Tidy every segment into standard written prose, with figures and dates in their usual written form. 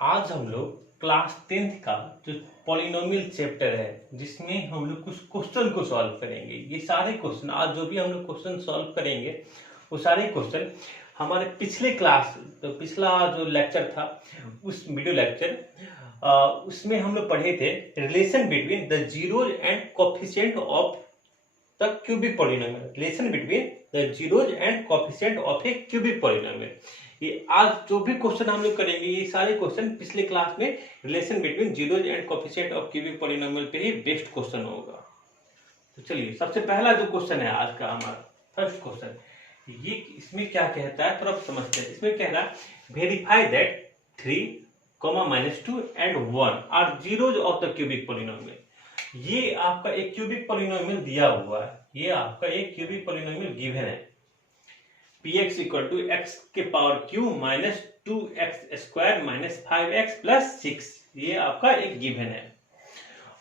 आज हम लोग क्लास 10th का जो पॉलिनोमियल चैप्टर है जिसमें हम लोग कुछ क्वेश्चन को सॉल्व करेंगे। ये सारे क्वेश्चन आज जो भी हम लोग क्वेश्चन सॉल्व करेंगे वो सारे क्वेश्चन हमारे पिछले क्लास तो पिछला जो लेक्चर था उस वीडियो लेक्चर उसमें हम लोग पढ़े थे relation between the zeros and coefficient of the cubic polynomial. Relation between the zeros and coefficient of A cubic polynomial. ये आज जो भी क्वेश्चन हम लोग करेंगे ये सारे क्वेश्चन पिछले क्लास में relation between zeros and coefficient of cubic polynomial पे ही बेस्ड क्वेश्चन होगा। तो चलिए सबसे पहला जो क्वेश्चन है आज का हमारा फर्स्ट क्वेश्चन, ये इसमें क्या कहता है थोड़ा समझते हैं। इसमें कह रहा है verify that 3, -2 and 1 are zeros of the cubic polynomial. ये आपका एक क्यूबिक पॉलिनोमियल दिया हुआ है, ये आपका एक क्यूबिक पॉलिनोमियल गिवन है px इक्वल टू एक्स के power Q minus 2x square minus 5x plus 6। ये आपका एक गिवन है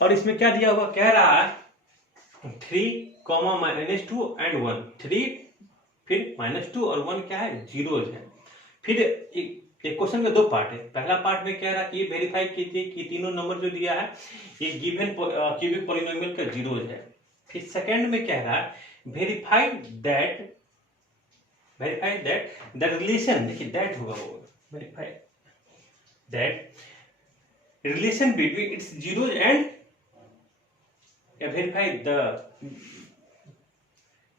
और इसमें क्या दिया हुआ कह रहा है 3, -2 एंड 1। 3 फिर -2 और 1 क्या है जीरोज है। फिर एक क्वेश्चन के दो पार्ट है। पहला पार्ट में कह रहा है कि वेरीफाई कीजिए कि तीनों नंबर जो दिया है ये गिवन क्यूबिक पॉलिनोमियल का जीरोज है। फिर सेकंड में कह रहा है वेरीफाई दैट द रिलेशन, देखिए दैट होगा वो, verify that relation between its zeros and verify the,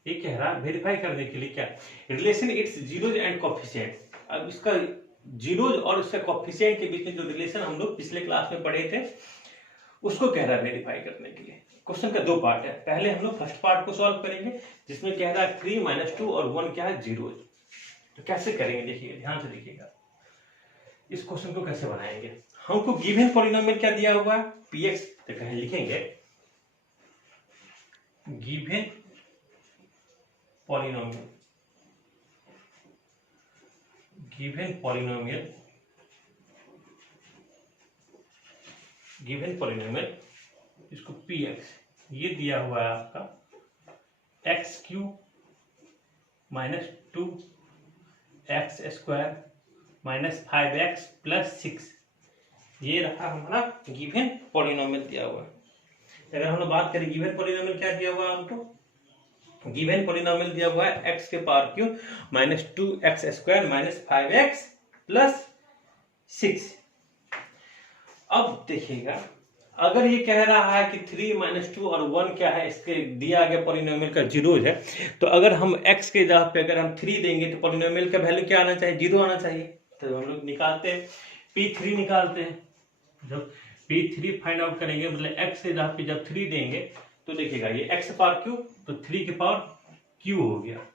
ये कह रहा वेरीफाई करने के लिए क्या relation it's zeros and coefficient. अब इसका जीरोज और उसके कोफिशिएंट के बीच में जो रिलेशन हम लोग पिछले क्लास में पढ़े थे उसको कह रहा है वेरीफाई करने के लिए। क्वेश्चन का दो पार्ट है। पहले हम लोग फर्स्ट पार्ट को सॉल्व करेंगे जिसमें कह रहा है 3, -2 और 1 क्या है जीरोज। तो कैसे करेंगे देखिए ध्यान से देखिएगा इस क्वेश्चन को कैसे बनाएंगे। हमको गिवन पॉलिनोमियल क्या दिया हुआ है px, तो कहें लिखेंगे गिवन पॉलिनोमियल, गिवन पॉलिनोमियल इसको px ये दिया हुआ है आपका x cube minus 2x square minus 5x plus 6। ये रहा हमारा गिवन पॉलिनोमियल दिया हुआ है। अगर हम लोग बात करें गिवन पॉलिनोमियल क्या दिया हुआ है हमको, गिवन पॉलिनोमियल दिया हुआ है x के power cube minus 2x square minus 5x plus 6। अब देखिएगा अगर ये कह रहा है कि 3, -2 और 1 क्या है इसके दिया गया पॉलिनोमियल का जीरोज है, तो अगर हम x के जगह पे अगर हम 3 देंगे तो पॉलिनोमियल का वैल्यू क्या आना चाहिए, 0 आना चाहिए। तो हम लोग निकालते हैं p3 निकालते हैं। जब p3 फाइंड आउट करेंगे मतलब x के जगह पे जब 3 देंगे तो देखिएगा ये x पावर क्यू तो 3 के पावर q हो गया।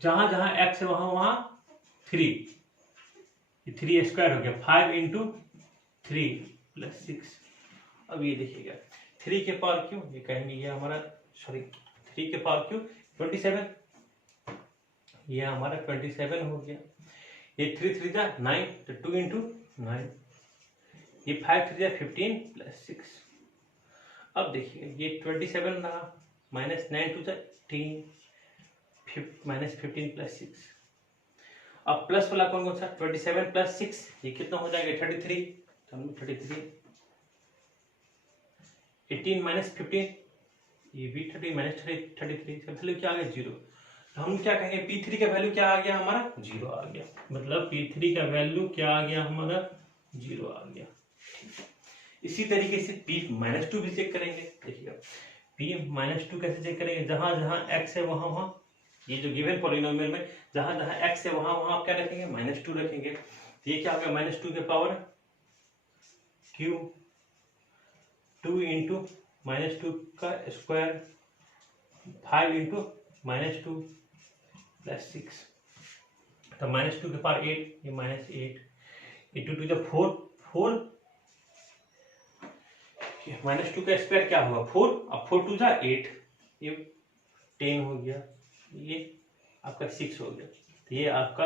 जहां जहां x है वहां वहां 3, 3 स्क्वायर हो गया 5 × 3 प्लस 6। अब ये देखिएगा 3 के पावर क्यू ये कहेंगे ये हमारा 3 के पावर क्यू 27, ये हमारा 27 हो गया। ये 3 3 जा 9 तो 2 × 9, ये 5 3 जा 15 प्लस 6। अब देखिए ये 27 रहा माइनस 9 2 जा 18 माइनस 15 प्लस 6। अब प्लस वाला कौन कौन सा 27 प्लस 6 ये कितना हो जाएगा 33। तो हम 33 18 माइनस 15 ये भी 30 माइनस 33 का वैल्यू क्या आ गया 0। तो हम क्या कहेंगे p3 का वैल्यू क्या आ गया हमारा 0 आ गया। मतलब p3 का वैल्यू क्या आ गया हमारा 0 आ गया। इसी तरीके से p-2 भी चेक करेंगे। देखिएगा p-2 कैसे चेक करेंगे, जहां जहां x है वहां वहां ये जो गिवन पॉलिनोमियल में जहां जहां x है वहां वहां आप क्या रखेंगे -2 रखेंगे। तो ये क्या हो गया -2 के पावर q 2 × -2 का स्क्वायर 5 × -2 प्लस 6। तो -2 के पावर 8 ये -8 × 2 4 4 -2 का स्क्वायर क्या होगा 4 अब 4 2 जा 8 ये 10 हो गया, ये आपका 6 हो गया। तो ये आपका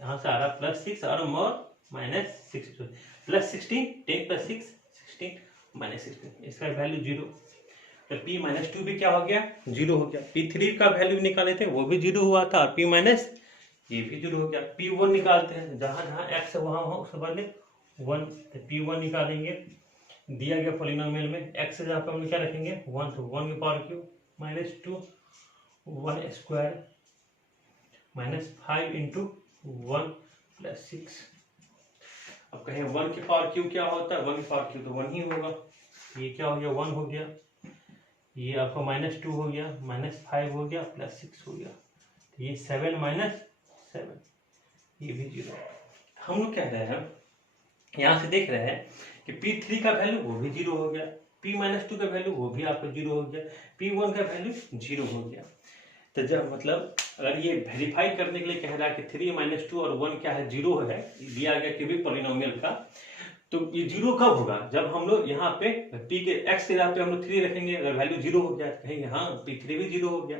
यहाँ से आ रहा +6 और मोर -6 प्लस 16 10 + 6 16 -16 इसका वैल्यू 0। तो p-2 भी क्या हो गया 0 हो गया। p3 का वैल्यू निकाले थे वो भी 0 हुआ था और p- ये भी 0 हो गया। p1 निकालते हैं जहां जहां x है वहां वहां उसके बदले 1, तो P1 निकालेंगे दिया गया पॉलिनोमियल में x जहाँ पे हम क्या रखेंगे 1, तो 1 की power cube minus 2 1 square minus 5 into 1 plus 6। अब कहें 1 की पावर क्यूब क्या होता है, 1 की पावर क्यूब तो 1 ही होगा। ये क्या हो गया 1 हो गया, ये आपका माइनस 2 हो गया, माइनस 5 हो गया, प्लस 6 हो गया, तो ये 7 माइनस 7, ये भी 0। हम लोग कह रहे हैं यहाँ से देख रहे हैं कि P3 का वैल्यू वो भी 0 हो गया, P-2 का वैल्यू वो भी आपका 0 हो गया, P1 का वैल्यू 0 हो गया। तो जब मतलब अगर ये वेरीफाई करने के लिए कह रहा है कि 3-2 और 1 क्या है 0 है दिया गया क्यूबिक पॉलिनोमियल का, तो ये 0 कब होगा, जब हम लोग यहाँ पे P के x के जगह पे हम लोग 3 रखेंगे, अगर वैल्यू 0 हो गया कहेंगे हाँ P3 भी 0 हो गया,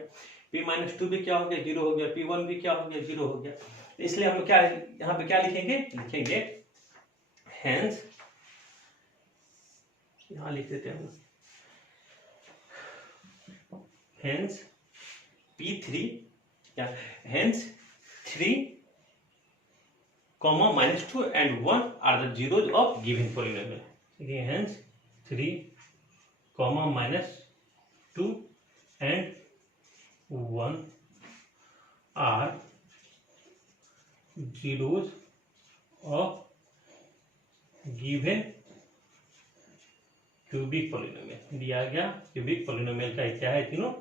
P-2 भी क्या हो गया 0 हो गया, P1 भी क्या हो गया 0 हो गया। इसलिए हम लोग क्या यहाँ पे क्या लिखेंगे, लिखेंगे हेंस, यहाँ लिख देते हैं हेंस P3 या hence 3, -2 and 1 are the zeros of given polynomial. Again, hence 3, -2 and 1 are zeros of given cubic polynomial. दिया गया क्यूबिक पॉलिनोमियल का क्या है, तीनों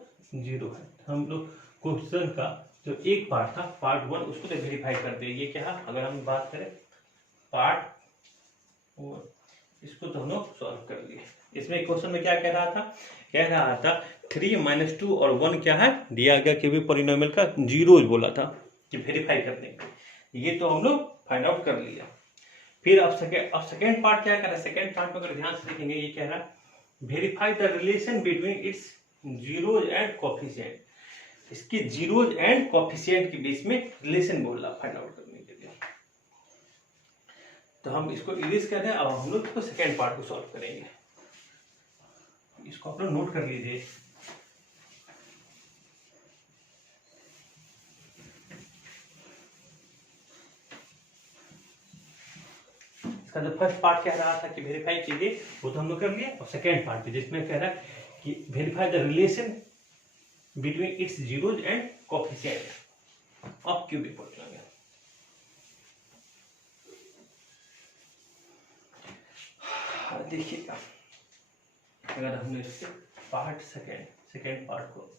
0 है। हम लोग क्वेश्चन का जो एक पार्ट था पार्ट 1 उसको तो वेरीफाई करते हैं। ये क्या है, अगर हम बात करें पार्ट 1, इसको तो हम लोग सॉल्व कर लिए। इसमें क्वेश्चन में क्या कह रहा था, 3 - 2 और 1 क्या है दिया गया क्यूबिक पॉलिनोमियल का 0 बोला था कि वेरीफाई करने के, ये तो हम लोग फाइंड आउट कर लिया। फिर अब सेकेंड पार्ट क्या कर रहा है, सेकेंड पार्ट में अगर ध्यान से देखेंगे ये कह रहा है verify the relation between its zeros and coefficient. इसके जीरोज एंड कोफिशिएंट के बीच में रिलेशन बोल रहा फाइंड आउट करने के लिए। तो हम इसको इरेज कर रहे हैं, अब हम लोग इसको सेकेंड पार्ट को सॉल्व करेंगे। इसको आप लोग नोट कर लीजिए। इसका जो फर्स्ट पार्ट कह रहा था कि वेरीफाई कीजिए, वो तो हम लोग कर लिए, और सेकेंड पार्ट जिसमें कह रहा है कि verify the relation between its zeros and coefficient of cubic polynomial. देखिएगा अगर हमने इसके पार्ट सेकेंड पार्ट को,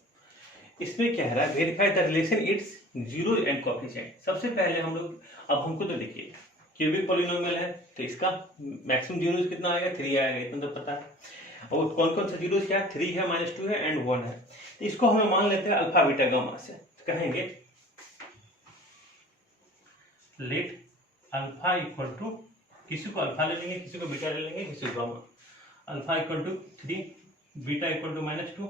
इसमें कह रहा है verify the relation it's zeros and coefficient. सबसे पहले हम लोग, अब हमको तो देखिए क्यूबिक पॉलिनोमियल है तो इसका मैक्सिमम जीरोज कितना आएगा, 3 आएगा, इतना तो पता है। और कौन कौन सा जीरोज क्या है, 3 है, -2 है एंड 1 है। तो इसको हम मान लेते हैं अल्फा बीटा गामा से। कहेंगे लेट अल्फा इक्वल टू, किसी को अल्फा ले लेंगे, किसी को बीटा ले लेंगे, किसी को gamma. Alpha equal to 3, beta equal to -2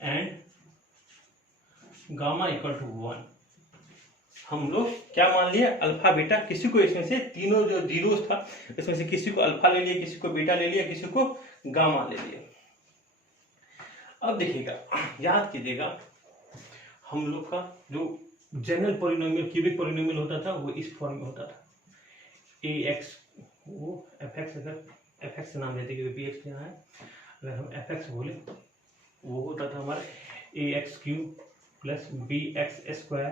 and gamma equal to 1। हम लोग क्या मान लिया, अल्फा बीटा, किसी को इसमें से तीनों जो जीरोस था इसमें से किसी को अल्फा ले लिया, किसी को बीटा ले लिया, किसी को गामा ले लिया। अब देखिएगा, याद कीजिएगा हम लोग का जो जनरल पॉलिनोमियल क्यूबिक पॉलिनोमियल होता था वो इस फॉर्म में होता था, ax, वो fx, अगर fx नाम देते क्योंकि px यहाँ है, अगर हम fx बोले वो होता था हमारा ax³ plus bx²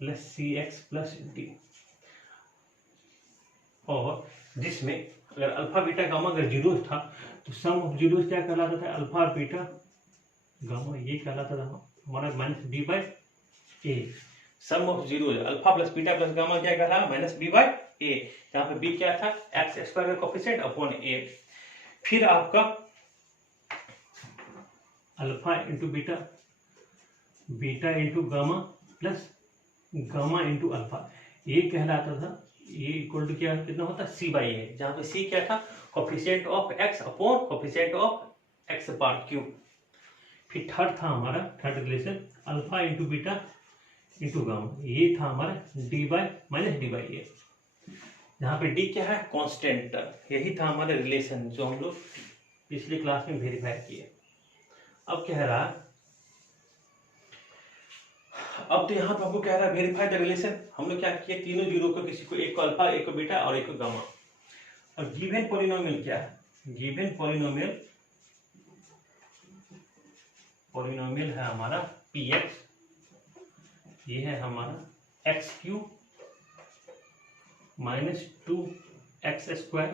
plus cx plus d। और जिसमें अगर अल्फा बीटा गामा अगर जीरोस था तो सम ऑफ जीरोस क्या कहलाता था, अल्फा बीटा गामा, ये कहलाता था हमारा -b/a। Sum of zeros alpha plus beta plus gamma क्या कहलाता, -b/a। यहाँ पे b क्या था, x² का कोफिशिएंट अपॉन a। फिर आपका alpha into beta, beta into gamma plus gamma into alpha, ये कहलाता था, ये इक्वल टू क्या कितना होता, c/a, जहां पे c क्या था, coefficient of x upon coefficient of x power cube. फिर थर्ड था हमारा, third relation alpha into beta into gamma, ये था हमारा d/-d/a, जहां पे d क्या है, कांस्टेंट टर्म। यही था हमारा रिलेशन जो हम लोग पिछली क्लास में वेरीफाई किए। अब कह रहा अब तो यहाँ पे हमको कह रहा है वेरीफाई द रिलेशन। हम लोग क्या किए, तीनों जीरो को, किसी को एक को अल्फा, एक को बीटा और एक को गामा। और गिवन पॉलिनोमियल क्या है, गिवन पॉलिनोमियल है हमारा px, ये है हमारा x cube minus 2x²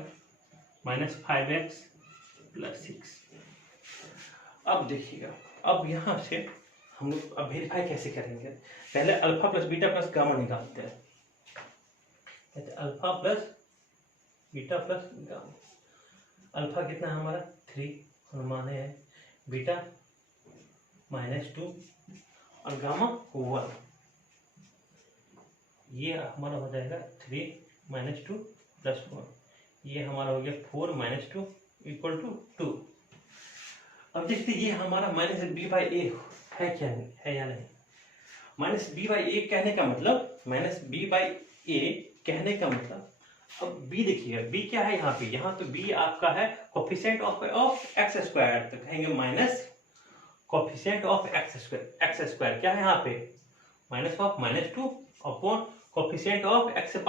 minus 5x plus 6। अब देखिएगा, अब यहाँ से हम लोग अब वेरीफाई कैसे करेंगे, पहले alpha plus beta plus gamma निकालते हैं। कहते alpha plus beta plus gamma. Alpha कितना है हमारा 3 और माने है, बीटा -2 और गामा 1। ये हमारा हो जाएगा 3 - 2 + 4। ये हमारा हो गया 4 - 2 = 2। अब देखते ये हमारा -b/a है क्या, है या नहीं। -b/a कहने का मतलब, -b/a कहने का मतलब, अब b देखिएगा, b क्या है यहाँ पे, यहाँ तो b आपका है कोफिशिएंट ऑफ x², तो कहेंगे माइनस कोफिशिएंट ऑफ x² क्या है यहाँ पे, -2 अपॉन कोफिशिएंट ऑफ x⁴,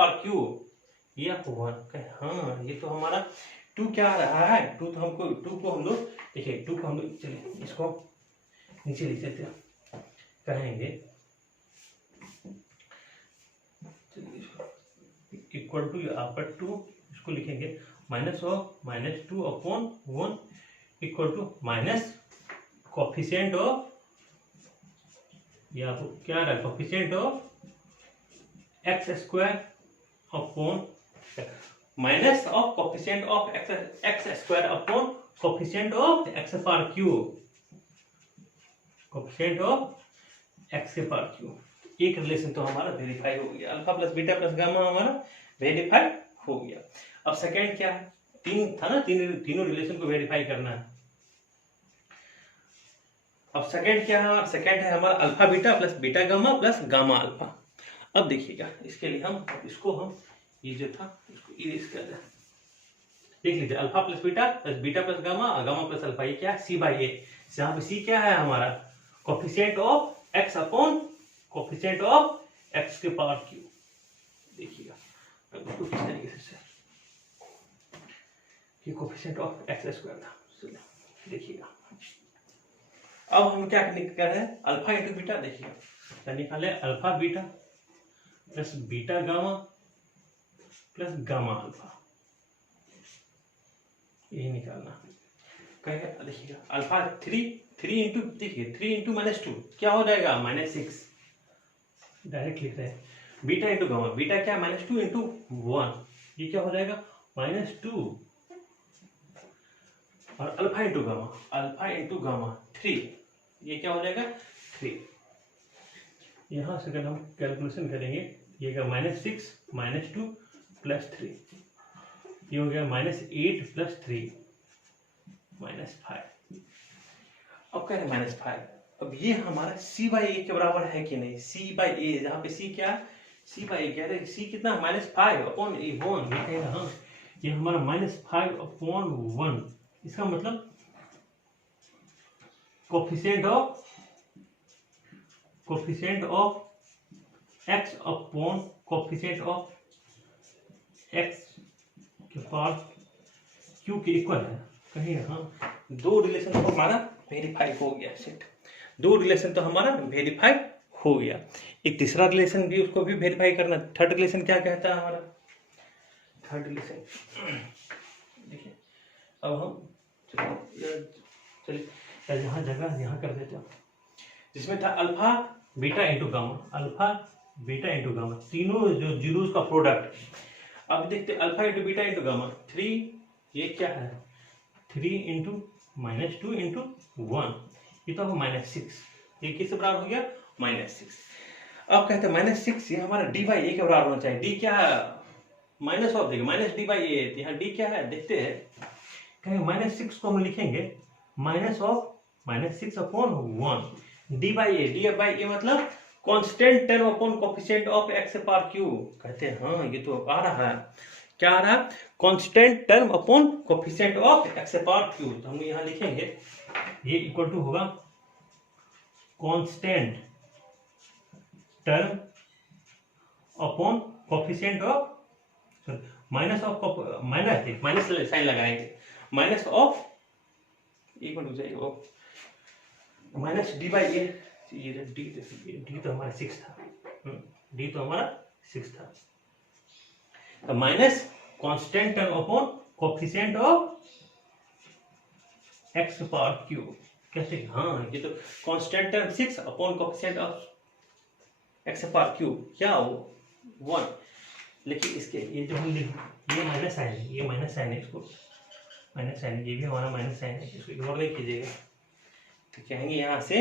ये 1। हाँ ये तो हमारा 2 क्या आ रहा है, 2 तो हमको 2 को हम लोग देखिए, 2 को हम लोग चलिए इसको नीचे लिख देते हैं, कहेंगे इक्वल टू आपका 2, इसको लिखेंगे -2 upon 1 equal to minus coefficient of, ये आपको क्या रहा है, coefficient of x² upon minus of coefficient of x² upon coefficient of x⁴, coefficient of x⁴। एक रिलेशन तो हमारा वेरीफाई हो गया, alpha plus beta plus gamma हमारा वेरीफाई हो गया। अब सेकंड क्या है, 3 था ना, तीनों रिलेशन को वेरीफाई करना है। अब सेकंड क्या है, सेकंड है हमारा alpha beta plus beta gamma plus gamma alpha. अब देखिएगा, इसके लिए हम इसको हम ये जो था इसको इरेज कर दें, देख लीजिए, alpha plus beta plus gamma और गामा प्लस अल्फा, ये क्या है c/a। यहाँ पे c क्या है हमारा coefficient of x upon coefficient of x⁴। देखिएगा इसको किस तरीके से, ये कोफिशिएंट ऑफ x² था, देखिएगा। अब हम क्या कर रहे हैं, अल्फा इंटू बीटा, देखिएगा क्या निकाले, alpha beta plus beta gamma plus gamma alpha, यही निकालना। कहेंगे देखिएगा अल्फा 3 इंटू, देखिए 3 इंटू -2 क्या हो जाएगा, -6, डायरेक्ट लिख रहे हैं। बीटा इंटू गामा, बीटा क्या -2 इंटू 1, ये क्या हो जाएगा -2, और अल्फा इंटू गामा 3, ये क्या हो जाएगा 3। यहां से अगर हम कैलकुलेशन करेंगे, ये का -6 -2 + 3, ये हो गया -8 + 3 -5। अब कह रहे हैं -5, अब ये हमारा c/a के बराबर है कि नहीं, c/a, जहाँ पे c क्या, c/a कह रहे, c कितना -5 अपॉन 1, ये कहेगा हाँ, ये हमारा -5 अपॉन 1, इसका मतलब coefficient of x upon coefficient of x⁴ के इक्वल है, कहीं हाँ। 2 रिलेशन तो हमारा वेरीफाई हो गया, सेट, 2 रिलेशन तो हमारा वेरीफाई हो गया। एक तीसरा रिलेशन भी, उसको भी वेरीफाई करना। थर्ड रिलेशन क्या कहता है हमारा, थर्ड रिलेशन देखिए, अब हम चलिए यहाँ जगह यहाँ कर देते हैं, जिसमें था अल्फा बीटा इंटू गामा, तीनों जो जीरोस का प्रोडक्ट। अब देखते alpha into beta into gamma, 3, ये क्या है 3 इंटू -2 इंटू 1, ये तो -6, ये किससे बराबर हो गया -6। अब कहते हैं -6 ये हमारा d/a के बराबर होना चाहिए। d क्या है, माइनस ऑफ, देखिए -d/a, यहाँ d क्या है देखते हैं, कहेंगे -6 को हम लिखेंगे -6 अपॉन 1 d/a मतलब constant term upon coefficient of x⁴। कहते हैं हाँ ये तो आ रहा है, क्या आ रहा है, constant term upon coefficient of x⁴। तो हम यहाँ लिखेंगे ये इक्वल टू होगा constant term upon coefficient of minus of minus sign लगाएंगे, माइनस ऑफ एक मिनट हो जाएगा माइनस डी बाई ए, ये डी तो हमारा 6 था, डी तो हमारा 6 था, तो minus constant term upon coefficient of x power cube. कैसे? हाँ, ये तो constant term 6 upon coefficient of x power cube, क्या हो 1। लेकिन इसके ये जो हम ये माइनस साइन है, ये माइनस साइन है, इसको माइनस साइन, ये भी हमारा माइनस साइन है, इसको इग्नोर नहीं कीजिएगा। तो कहेंगे यहाँ से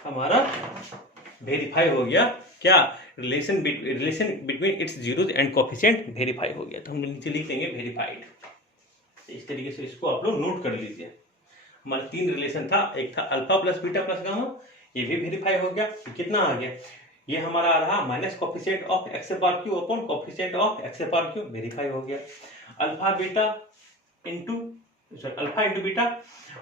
हमारा वेरीफाई हो गया, क्या relation between its zeros and coefficient verify हो गया। तो हम नीचे लिख देंगे वेरीफाइड। इस तरीके से इसको आप लोग नोट कर लीजिए। हमारा 3 रिलेशन था, एक था alpha plus beta plus gamma, ये भी वेरीफाई हो गया। कितना आ गया? ये हमारा आ रहा minus coefficient of x power Q upon coefficient of x power Q, verify हो गया। Alpha into beta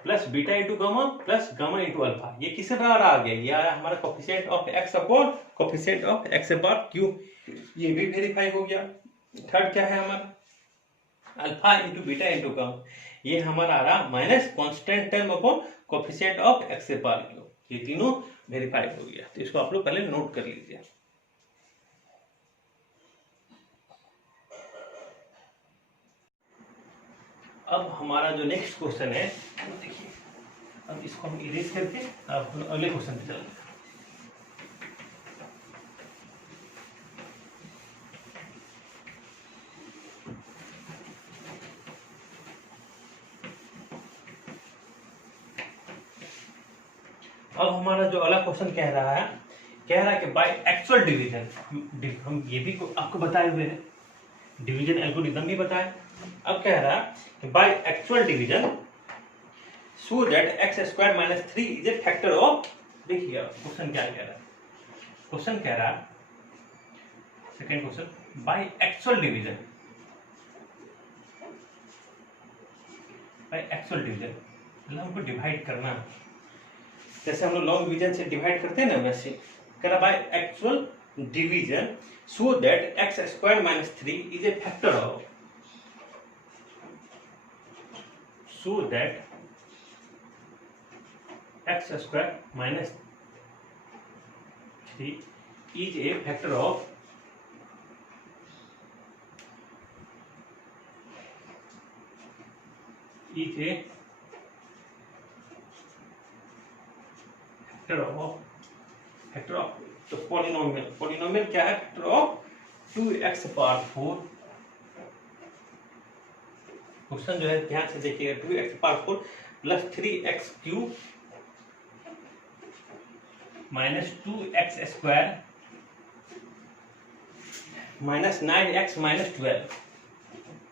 plus beta into gamma plus gamma into alpha, ये किससे बराबर आ गया? ये आया हमारा coefficient of x upon coefficient of x power Q, ये भी वेरीफाई हो गया। थर्ड क्या है हमारा? Alpha into beta into gamma, ये हमारा आ रहा minus constant term upon coefficient of x power Q, ये तीनों वेरीफाई हो गया। तो इसको आप लोग पहले नोट कर लीजिए। अब हमारा जो नेक्स्ट क्वेश्चन है, देखिए, अब इसको हम इरेज करके अब अगले क्वेश्चन पे चलते हैं। अब हमारा जो अगला क्वेश्चन कह रहा है कि बाय एक्चुअल डिवीजन, हम ये भी आपको बताए हुए हैं, डिवीजन एल्गोरिथम भी बताया। अब कह रहा है कि by actual division so that x square minus 3 is a factor of, देखिए क्वेश्चन क्या कह रहा है, क्वेश्चन कह रहा है second question, by actual division, by actual division मतलब हमको डिवाइड करना है, जैसे हम लोग लॉन्ग डिवीजन से डिवाइड करते हैं ना, वैसे कह रहा by actual division so that x square minus 3 is a factor of, so that x square minus 3 is a factor of तो पॉलिनोमियल क्या है? Factor of 2x power 4। Question जो है ध्यान से देखिएगा, 2x power 4 plus 3x cube minus 2x square minus 9x minus 12,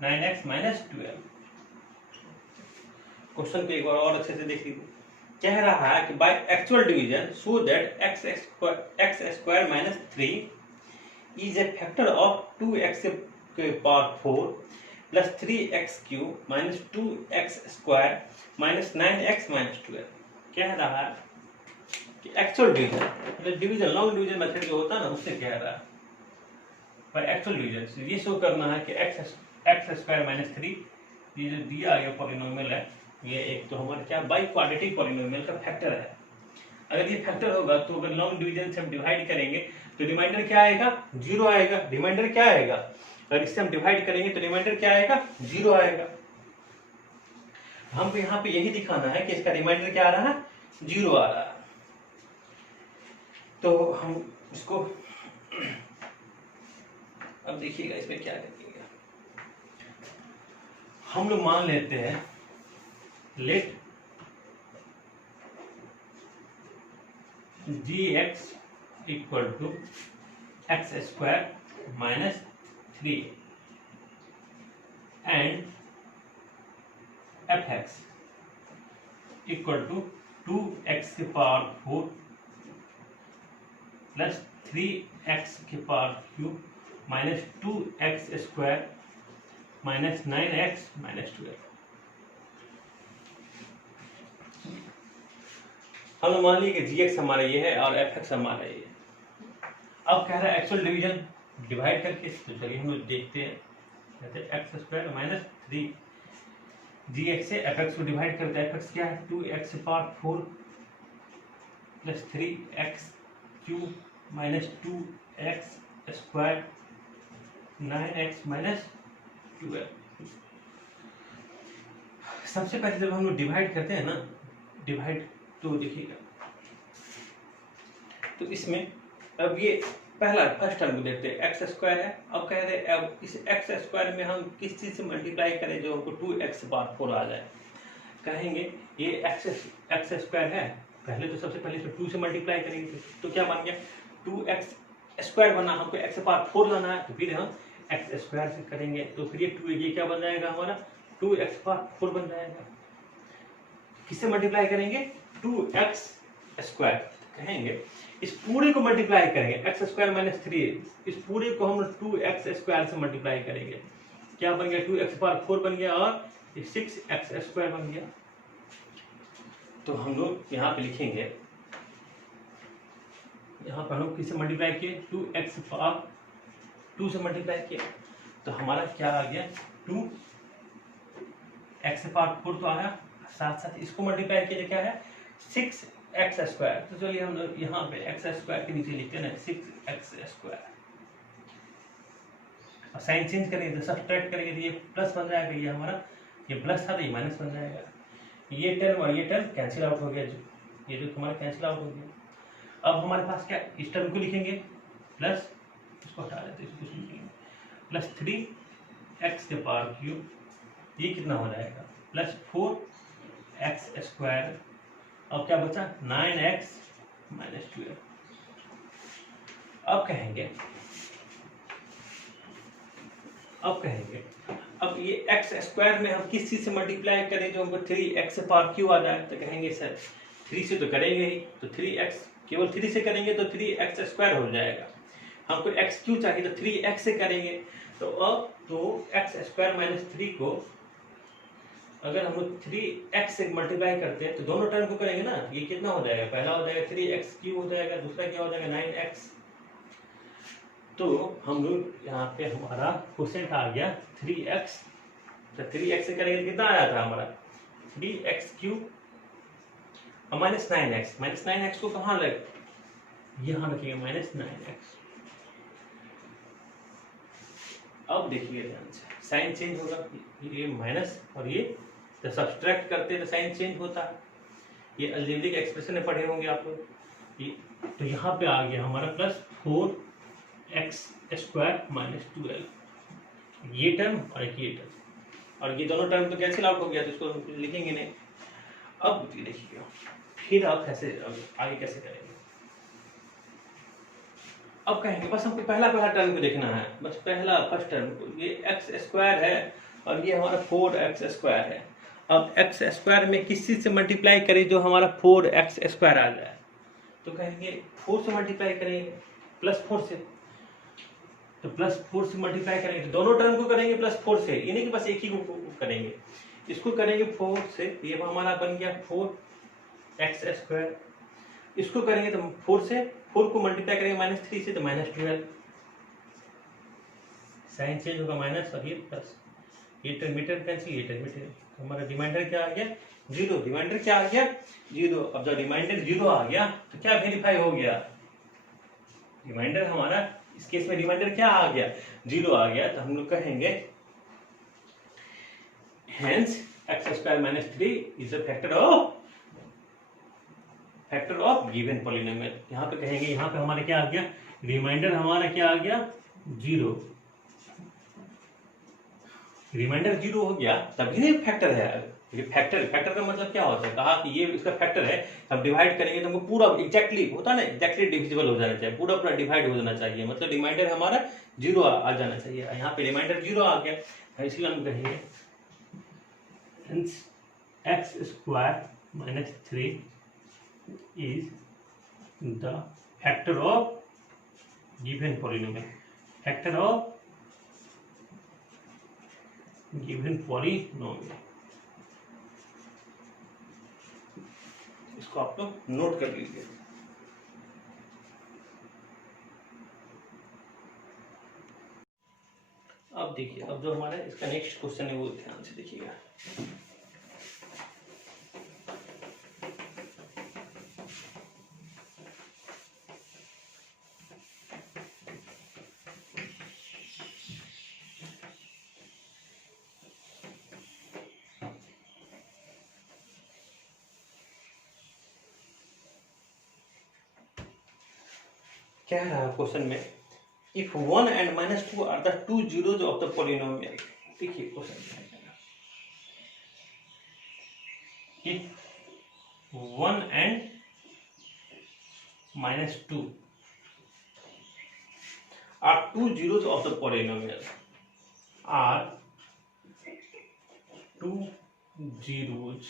9x minus 12। Question को एक बार और अच्छे से देख लीजिए। कह रहा है कि by actual division so that x square minus 3 is a factor of 2x के power 4 plus 3x cube minus 2x square minus 9x minus 12। कह रहा है कि एक्चुअल डिवीजन मतलब डिवीजन लॉन्ग डिवीजन मेथड जो होता है ना, उससे कह रहा है बाय एक्चुअल डिवीजन ये शो करना है कि एक्स स्क्वायर माइनस 3 ये जो दिया गया पॉलिनोमियल है, ये एक तो हमारा क्या बाई क्वाड्रेटिक पॉलिनोमियल का फैक्टर है। अगर ये फैक्टर होगा तो अगर लॉन्ग डिवीजन से हम डिवाइड करेंगे तो रिमाइंडर क्या आएगा? 0 आएगा। रिमाइंडर क्या आएगा? अगर इससे हम डिवाइड करेंगे तो रिमाइंडर क्या आएगा? 0 आएगा। हमको यहाँ पे यही दिखाना है कि इसका रिमाइंडर क्या आ रहा है? 0 आ रहा है। तो हम इसको अब देखिएगा इसमें क्या करेंगे। हम लोग मान लेते हैं let gx equal to x square minus 3 and fx equal to 2x के पावर 4 प्लस 3x के power cube minus 2x square minus 9x minus 12। हम लोग मान लीजिए कि gx हमारा ये है और fx हमारा ये है। अब कह रहा है एक्चुअल डिवीजन डिवाइड करके, तो चलिए हम लोग देखते हैं। कहते हैं एक्स स्क्वायर माइनस 3 जी एक्स से एफ एक्स को डिवाइड करते हैं। एफ एक्स क्या है 2x power 4 plus 3x cube minus 2x square 9x minus 12। सबसे पहले जब हम लोग डिवाइड करते हैं ना, डिवाइड तो देखिएगा, तो इसमें अब ये पहला फर्स्ट टर्म को देखते हैं, एक्स स्क्वायर है। अब कह रहे हैं अब इस एक्स स्क्वायर में हम किस चीज से मल्टीप्लाई करें जो हमको 2x पावर 4 आ जाए। कहेंगे ये एक्स स्क्वायर है, पहले तो सबसे पहले तो 2 से मल्टीप्लाई करेंगे, तो क्या बन गया 2x स्क्वायर बना, हमको x पावर 4 लाना है, तो फिर हम एक्स स्क्वायर से करेंगे, तो फिर ये क्या बन जाएगा हमारा 2x पावर 4 बन जाएगा। किससे मल्टीप्लाई करेंगे 2x स्क्वायर, कहेंगे इस पूरे को मल्टीप्लाई करेंगे एक्स स्क्वायर माइनस 3, इस पूरे को हम 2x स्क्वायर से मल्टीप्लाई करेंगे, क्या बन गया 2x पावर 4 बन गया और 6x स्क्वायर बन गया। तो हम लोग यहाँ पे लिखेंगे, यहाँ पर हम लोग किससे मल्टीप्लाई किए 2x पावर 2 से मल्टीप्लाई किया, तो हमारा क्या आ गया 2x पावर 4 तो आया, साथ साथ इसको मल्टीप्लाई किया क्या है 6x स्क्वायर। तो चलिए हम लोग यहाँ पे x स्क्वायर के नीचे लिखते हैं ना 6x स्क्वायर, और साइन चेंज करेंगे तो सब्ट्रैक्ट करेंगे तो ये प्लस बन जाएगा, ये हमारा ये प्लस था तो ये माइनस बन जाएगा, ये टर्म और ये टर्म कैंसिल आउट हो गया, ये जो हमारा कैंसिल आउट हो गया। अब हमारे पास क्या इस टर्म को लिखेंगे प्लस, इसको हटा देते हैं, इसको लिखेंगे प्लस 3x के पावर क्यूब, ये कितना हो जाएगा प्लस 4x स्क्वायर, अब क्या बचा 9x माइनस 12। अब कहेंगे अब ये x स्क्वायर में हम किस चीज से मल्टीप्लाई करें जो हमको 3x से पावर क्यू आ जाए, तो कहेंगे सर 3 से तो करेंगे ही, तो 3x केवल 3 से करेंगे तो 3x स्क्वायर हो जाएगा, हमको x क्यू चाहिए तो 3x से करेंगे, तो अब तो x स्क्वायर माइनस 3 को अगर हम लोग 3x से मल्टीप्लाई करते हैं तो दोनों टर्म को करेंगे ना, ये कितना हो जाएगा, पहला हो जाएगा 3x क्यू हो जाएगा, दूसरा क्या हो जाएगा 9x। तो हम लोग यहाँ पे हमारा क्वेश्चन आ गया 3x, तो 3x से करेंगे कितना आया था हमारा 3x क्यूब माइनस 9x को कहाँ लगे, यहाँ रखिएगा माइनस 9x। अब देखिए ध्यान से साइन चेंज होगा, ये माइनस और ये तो सब्सट्रैक्ट करते हैं तो साइन चेंज होता है, ये अलजेब्रिक एक्सप्रेशन में पढ़े होंगे आप लोग। तो यहाँ पे आ गया हमारा प्लस 4x स्क्वायर माइनस 12, ये टर्म और ये टर्म, और ये दोनों टर्म तो कैंसिल आउट हो गया, तो इसको लिखेंगे नहीं। अब देखिए फिर आप कैसे आगे कैसे करेंगे, अब कहेंगे बस हमको पहला टर्म को देखना है, बस पहला फर्स्ट टर्म को, ये x स्क्वायर है और ये हमारा 4x स्क्वायर है। अब x स्क्वायर में किस चीज से मल्टीप्लाई करें जो हमारा 4x स्क्वायर आ जाए, तो कहेंगे 4 से मल्टीप्लाई करेंगे प्लस 4 से, तो प्लस 4 से मल्टीप्लाई करेंगे तो दोनों टर्म को करेंगे प्लस 4 से, ये नहीं कि बस एक ही को करेंगे, इसको करेंगे 4 से, ये हमारा बन गया 4x स्क्वायर, इसको करेंगे तो 4 से 4 को मल्टीप्लाई करेंगे माइनस 3 से तो माइनस 12, साइन चेंज होगा माइनस और ये प्लस, ये टर्म मीटर कैंसिल, ये टर्म मीटर, हमारा रिमाइंडर क्या आ गया 0, रिमाइंडर क्या आ गया 0। अब जब रिमाइंडर 0 आ गया तो क्या वेरीफाई हो गया, रिमाइंडर हमारा इस केस में रिमाइंडर क्या आ गया 0 आ गया, तो हम लोग कहेंगे hence x square minus 3 is a factor of given polynomial. यहाँ पे कहेंगे, यहाँ पे हमारे क्या आ गया रिमाइंडर हमारा क्या आ गया 0, रिमाइंडर 0 हो गया तभी नहीं फैक्टर है, ये फैक्टर का मतलब क्या होता है, कहा कि ये इसका फैक्टर है, हम डिवाइड करेंगे तो हमको पूरा एग्जैक्टली होता है ना, एग्जैक्टली डिविजिबल हो जाना चाहिए, पूरा डिवाइड हो जाना चाहिए, मतलब रिमाइंडर हमारा 0 आ जाना चाहिए, यहाँ पे रिमाइंडर 0 आ गया, इसलिए हम कहेंगे x square minus 3 is the factor of given polynomial, factor of given polynomial। इसको आप लोग नोट कर लीजिए। अब देखिए, अब जो हमारा इसका नेक्स्ट क्वेश्चन है वो ध्यान से देखिएगा। क्या है क्वेश्चन में, if 1 and -2 are the two zeros of the polynomial. देखिए क्वेश्चन क्या है, if 1 and -2 are two zeros of the polynomial, are two zeros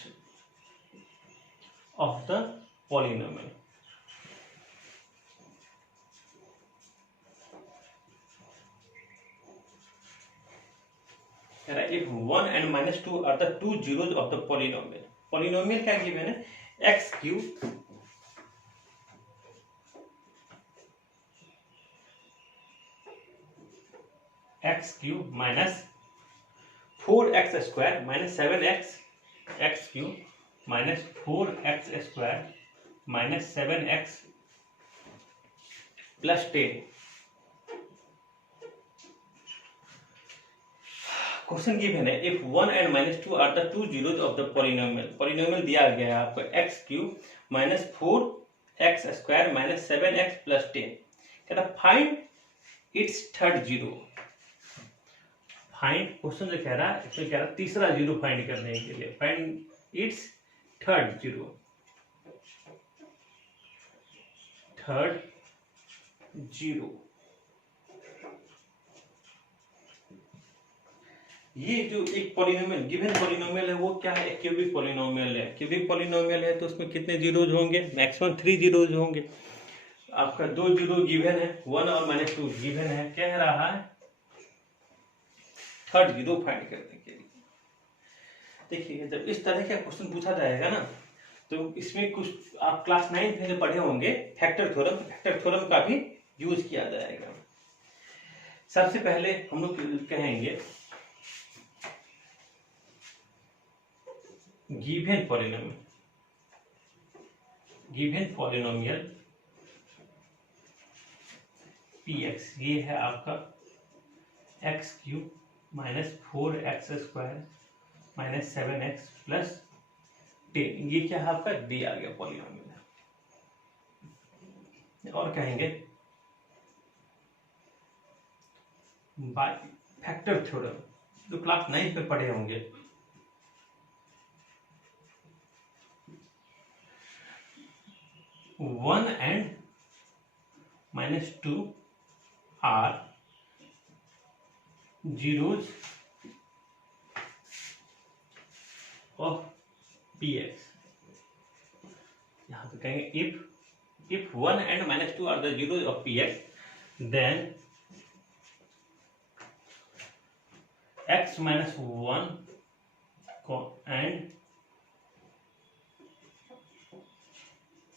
of the polynomial, if 1 and -2 are the two zeros of the polynomial, polynomial क्या given है, x cube minus 4x square minus 7x x cube minus 4x square minus 7x plus 10। Question given है, if 1 and -2 are the two zeros of the polynomial, polynomial दिया गया है आपको x cube minus 4x square minus 7x plus 10। कहता find its third zero. Find, question जो कह रहा है इसमें कह रहा है तीसरा जीरो फाइंड करने के लिए, find its third zero, third zero. ये जो एक पॉलिनोमियल गिवन पॉलिनोमियल है वो क्या है, एक क्यूबिक पॉलिनोमियल है। क्यूबिक पॉलिनोमियल है तो उसमें कितने जीरोज होंगे, मैक्सिमम 3 जीरोज होंगे। आपका 2 जीरो गिवन है, 1 और -2 गिवन है, कह रहा है थर्ड जीरो फाइंड करने के लिए। देखिए जब इस तरह का क्वेश्चन पूछा जाएगा ना, तो इसमें कुछ आप क्लास 9 में पढ़े होंगे फैक्टर थ्योरम, फैक्टर थ्योरम का भी यूज किया जाएगा। सबसे पहले हम लोग कहेंगे गिवन पॉलिनोमियल px, ये है आपका x cube minus 4x square minus 7x plus 10, ये क्या है आपका दिया गया पॉलिनोमियल है। और कहेंगे बाय फैक्टर थ्योरम, जो क्लास 9 पे पढ़े होंगे, one and -2 are zeros of px। यहाँ पे कहेंगे if 1 and -2 are the zeros of px, then x minus 1 and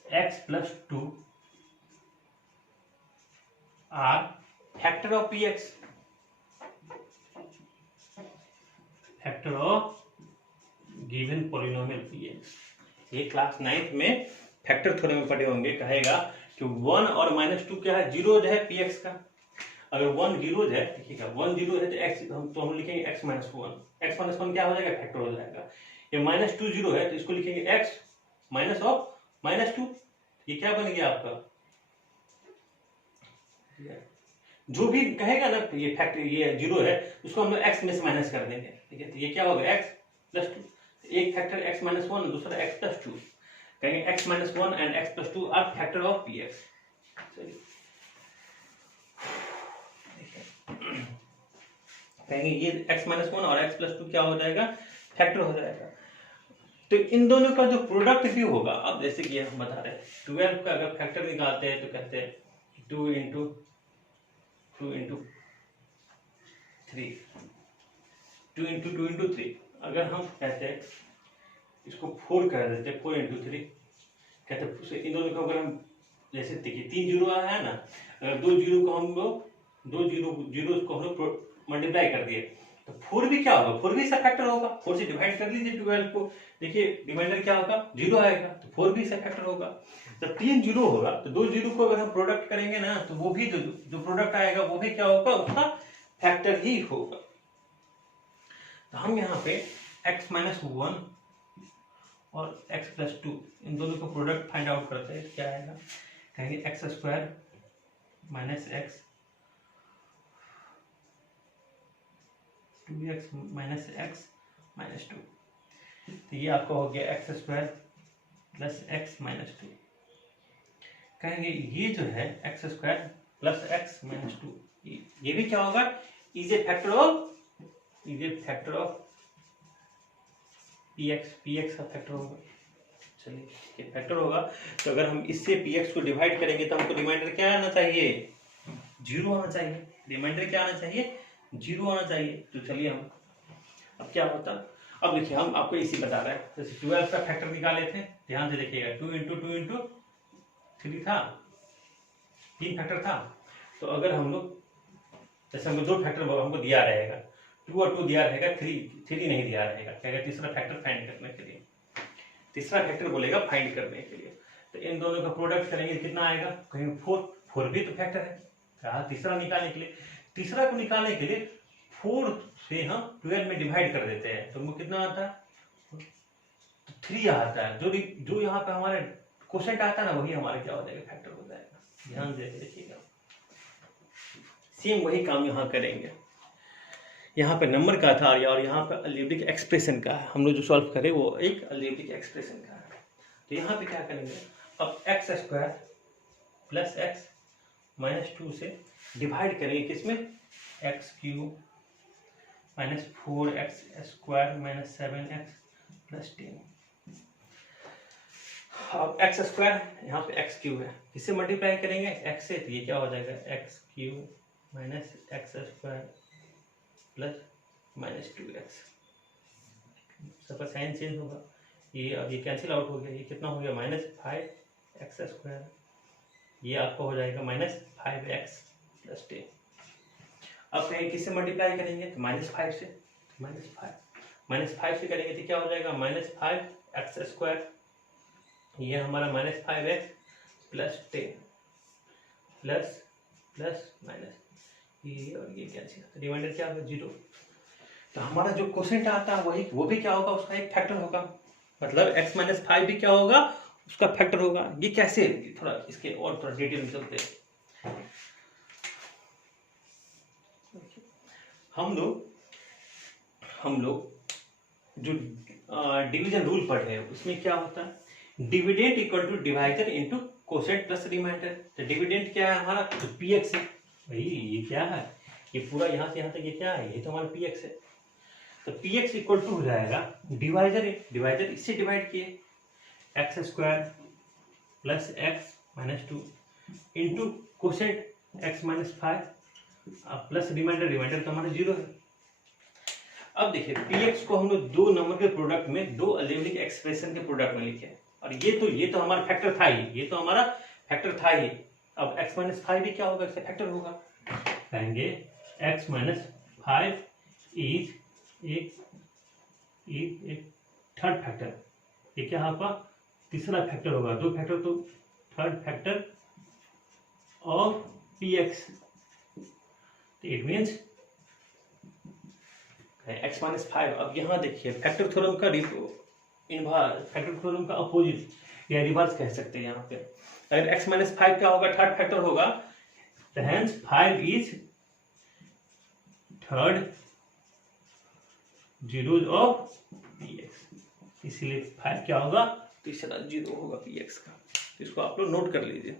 x plus 2 are factor of px, factor of given polynomial px। ये class 9 में factor theorem में पढ़े होंगे। कहेगा कि 1 और -2 क्या है, जीरोज है px का। अगर 1 जीरोज है, देखिएगा 1 जीरो है तो x तो हम लिखेंगे x minus 1, x minus 1 क्या हो जाएगा, फैक्टर हो जाएगा। ये -2 जीरो है तो इसको लिखेंगे x माइनस ऑफ -2, ये क्या बन गया आपका, जो भी कहेगा ना ये फैक्टर ये जीरो है उसको हम लोग x में से माइनस कर देंगे। ठीक है, तो ये क्या होगा x प्लस 2, एक फैक्टर x minus 1 दूसरा x plus 2, कहेंगे x minus 1 and x plus 2 are factor of px। कहेंगे ये x minus 1 और x plus 2 क्या हो जाएगा, फैक्टर हो जाएगा। तो इन दोनों का जो प्रोडक्ट भी होगा, अब जैसे कि हम बता रहे हैं 12 का अगर फैक्टर निकालते हैं तो कहते हैं 2 into 3, अगर हम कहते हैं इसको 4 कर देते हैं, 4 into 3 कहते हैं, इन दोनों को अगर हम जैसे देखिए 3 जीरो आया है ना, अगर 2 जीरो को हम लोग 2 जीरो को हम लोग मल्टीप्लाई कर दिए तो 4 भी क्या होगा, 4 भी इसका फैक्टर होगा। 4 से डिवाइड कर लीजिए 12 को, देखिए रिमाइंडर क्या होगा, 0 आएगा, तो 4 भी इसका फैक्टर होगा। जब 3 जीरो होगा तो 2 जीरो को अगर हम प्रोडक्ट करेंगे ना तो वो भी जो प्रोडक्ट आएगा वो भी क्या होगा, उसका फैक्टर ही होगा। तो हम यहाँ पे x माइनस 1 और x प्लस 2 इन दोनों का प्रोडक्ट फाइंड आउट करते हैं, क्या आएगा, कहेंगे x square minus x 2x minus x minus 2, तो ये आपका हो गया x square plus x minus 2। कहेंगे ये जो है x square plus x minus 2, ये भी क्या होगा, is a factor of px का फैक्टर होगा। चलिए ये फैक्टर होगा, तो अगर हम इससे px को डिवाइड करेंगे तो हमको रिमाइंडर क्या आना चाहिए, 0 आना चाहिए। रिमाइंडर क्या आना चाहिए, 0 आना चाहिए। तो चलिए हम अब क्या होता, अब देखिए हम आपको इसी बता रहे हैं, जैसे 12 का फैक्टर निकाले थे, ध्यान से देखिएगा 2 इंटू 2 इंटू 3 था, 3 फैक्टर था। तो अगर हम लोग जैसे हमको 2 फैक्टर हमको दिया रहेगा, 2 और 2 दिया रहेगा, 3 नहीं दिया रहेगा, क्या तीसरा फैक्टर फाइंड करने के लिए, तीसरा फैक्टर बोलेगा फाइंड करने के लिए। तो इन दोनों का प्रोडक्ट करेंगे कितना आएगा, कहेंगे 4 भी तो फैक्टर है, कहा तीसरा निकालने के लिए, तीसरा को निकालने के लिए 4 से हम 12 में डिवाइड कर देते हैं, तो हमको कितना आता है, 3 आता है। जो यहाँ पे हमारे क्वेश्चन आता है ना वही हमारे क्या हो जाएगा, फैक्टर हो जाएगा। ध्यान से देखिएगा, सेम वही काम यहाँ करेंगे। यहाँ पे नंबर का था और यहाँ पे अलजेब्रिक एक्सप्रेशन का है, हम लोग जो सॉल्व करें वो एक अलजेब्रिक एक्सप्रेशन का है। तो यहाँ पे क्या करेंगे, अब x square plus x minus 2 से डिवाइड करेंगे किसमें, x cube minus 4x square minus 7x plus 10। अब एक्स स्क्वायर यहाँ पे एक्स क्यूब है, इससे मल्टीप्लाई करेंगे एक्स से, तो ये क्या हो जाएगा, x cube minus x square plus minus 2x। सबका साइन चेंज होगा, ये अब ये कैंसिल आउट हो गया, ये कितना हो गया, माइनस 5x स्क्वायर, ये आपको हो जाएगा माइनस 5x प्लस 10। अब कहें किससे मल्टीप्लाई करेंगे, तो माइनस 5 से, माइनस 5 से करेंगे तो क्या हो जाएगा, माइनस 5x स्क्वायर, ये हमारा minus 5x plus 10 plus plus minus, ये और ये कैंसिल, रिमाइंडर क्या होगा, 0। तो हमारा जो क्वोशेंट आता है वही वो भी क्या होगा, उसका एक फैक्टर होगा, मतलब x माइनस 5 भी क्या होगा, उसका फैक्टर होगा। ये कैसे, थोड़ा इसके और थोड़ा डिटेल में चलते हैं। हम लोग जो डिवीजन रूल पढ़े हैं उसमें क्या होता है, dividend equal to divisor into quotient plus remainder. तो डिविडेंड क्या है हमारा, तो px है भाई, ये क्या है, ये पूरा यहाँ से यहाँ तक ये क्या है, ये तो हमारा px है। तो px इक्वल टू हो जाएगा डिवाइजर इससे डिवाइड किए x square plus x minus 2 into quotient x minus 5 plus remainder तो हमारा 0 है। अब देखिए px को हम लोग 2 नंबर के प्रोडक्ट में, 2 अलजेब्रिक एक्सप्रेशन के प्रोडक्ट में लिखे, और ये तो हमारा फैक्टर था ही, ये तो हमारा फैक्टर था ही। अब x माइनस 5 भी क्या होगा, इसका फैक्टर होगा, कहेंगे x माइनस 5 इज एक थर्ड फैक्टर, ये क्या आपका तीसरा फैक्टर होगा, 2 फैक्टर तो third factor of px। It means x minus 5। अब यहाँ देखिए फैक्टर थ्योरम का फैक्टर थ्योरम का अपोजिट या रिवर्स कह सकते हैं। यहाँ पे अगर x माइनस 5 क्या होगा, थर्ड फैक्टर होगा, तो hence 5 is third zeros of px, इसलिए 5 क्या होगा, तीसरा 0 होगा px का। इसको आप लोग नोट कर लीजिए।